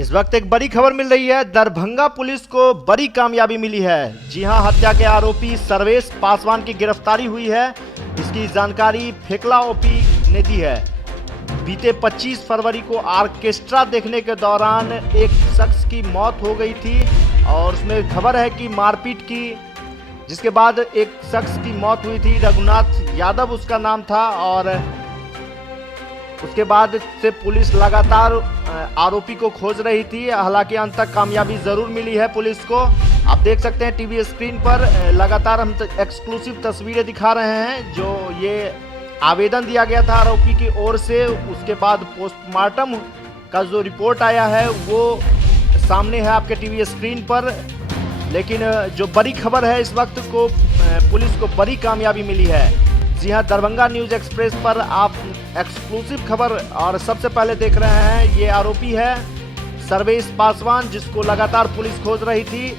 इस वक्त एक बड़ी खबर मिल रही है। दरभंगा पुलिस को बड़ी कामयाबी मिली है। जी हां, हत्या के आरोपी सर्वेश पासवान की गिरफ्तारी हुई है। इसकी जानकारी फेकला ओपी ने दी है। बीते 25 फरवरी को ऑर्केस्ट्रा देखने के दौरान एक शख्स की मौत हो गई थी और उसमें खबर है कि मारपीट की, जिसके बाद एक शख्स की मौत हुई थी। रघुनाथ यादव उसका नाम था और उसके बाद से पुलिस लगातार आरोपी को खोज रही थी। हालांकि अंत तक कामयाबी जरूर मिली है पुलिस को। आप देख सकते हैं टीवी स्क्रीन पर लगातार हम एक्सक्लूसिव तस्वीरें दिखा रहे हैं। जो ये आवेदन दिया गया था आरोपी की ओर से, उसके बाद पोस्टमार्टम का जो रिपोर्ट आया है वो सामने है आपके टीवी स्क्रीन पर। लेकिन जो बड़ी खबर है, इस वक्त को पुलिस को बड़ी कामयाबी मिली है। जी हां, दरभंगा न्यूज एक्सप्रेस पर आप एक्सक्लूसिव खबर और सबसे पहले देख रहे हैं। ये आरोपी है सर्वेश पासवान, जिसको लगातार पुलिस खोज रही थी।